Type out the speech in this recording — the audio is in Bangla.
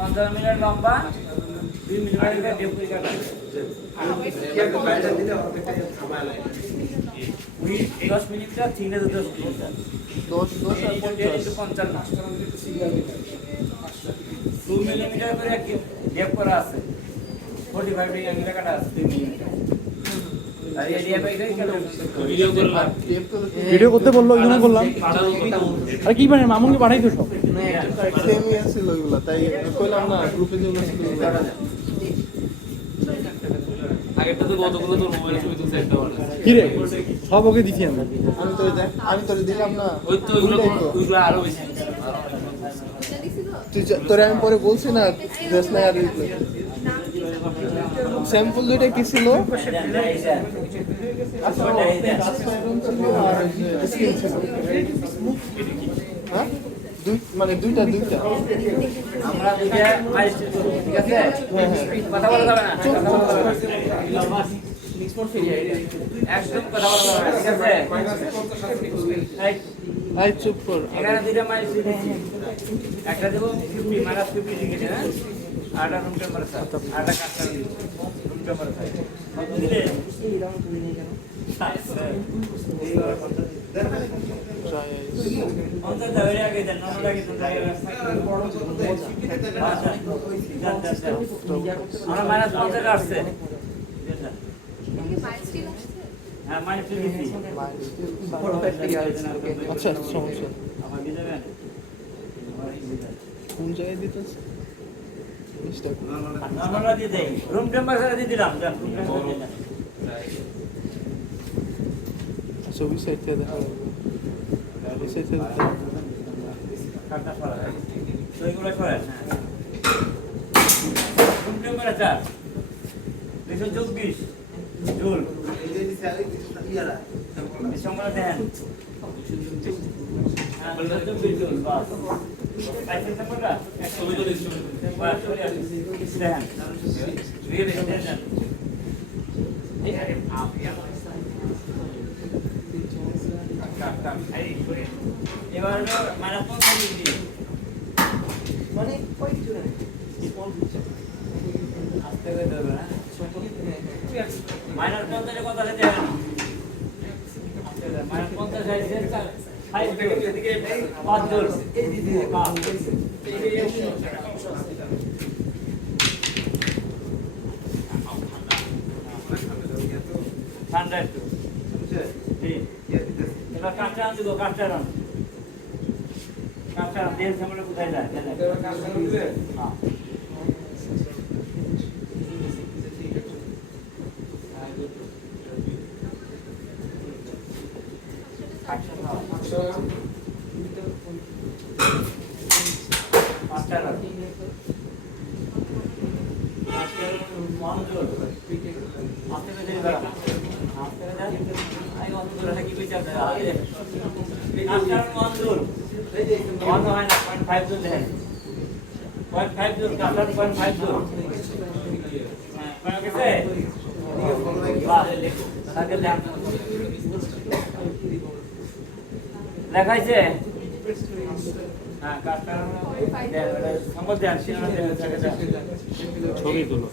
50 মিটার লম্বা 2 মিলিমিটার ডেপ করে কাটা 10 মিলিমিটার থিকনেস 10 মিলিমিটার 10 আর 50 2 মিলিমিটার করে ডেপ করা আছে 45 ডিগ্রি অ্যাঙ্গেলে কাটা আছে 2 মিলিমিটার আর এরিয়া পাইকাই কাটা ভিডিও করতে বললো ওই জন্য করলাম। আর কি মানে মামুনকে পাঠাই তো সব সেমই আছিল ওইগুলা, তাই কইলাম না গ্রুপে যেগুলো ছিল আগেরটা তো কতগুলো তোর মোবাইলে ছবি তুলছে একটা বলে কি রে সব ওকে দিছি আমি। আমি তোরে দিলাম না, ওই তো ওইগুলো আরো বেশি তোরে আমি পরে বলছি না ড্রেস নাই আর স্যাম্পল দুইটা কি ছিল, হ্যাঁ মানে দুইটা আমরা দুইটা মাইস্টেল করব ঠিক আছে কথা বলা যাবে না কথা বলা যাবে না একদম কথা বলা যাবে না ঠিক আছে আই চুপ কর। এখানে দুইটা মাইস্টেল দিচ্ছি একটা দেব 50 মাইনাস 50 ডিগ্রি হ্যাঁ আটা রুম টেম্পারেচার আটা কাটটা রুম টেম্পারেচার কত দিলে এই রাউন্ড তুমি নেই কেন অন্তত ধরে আগে দেন নরমাল আগে তো আমরা মাইনাস 50 আসছে হ্যাঁ মাইনাস 50 আচ্ছা সমস্যা আমার দিতে দেন কোন জায়গায় দিতেছ নরমাল দিয়ে দেই রুম টেম্পারেচার দিয়ে দিলাম দেন রুম টেম্পারেচার আচ্ছা ওই সাইড থেকে দেখা ওই সাইড থেকে কাটটা সরা তো এগুলো সরেন হ্যাঁ রুম টেম্পারেচার 224 জুল সংখ্যা দেন হ্যাঁ 224 জুল বাস পাইছেন নাম্বারটা 140 বাস চলে আসছে দেন দিয়ে দেন এই আরে আপনি এবার মাইনাস 50 ডিগ্রি মানে কই কিছু না আস্তে করে দেবে না মাইনাস 50 এর কথা যেতে হবে মাইনাস 50 সাইজে 5 থেকে 5 জোর এই দিদি 5 ঠান্ডা একটু জি এবার কাঁচা আনতে গো কাঁচা রান তেল সামনে কোথায় যায় হ্যাঁ দেখাইছে হ্যাঁ কাস্টার সম্পদ দেন ছবি তুলো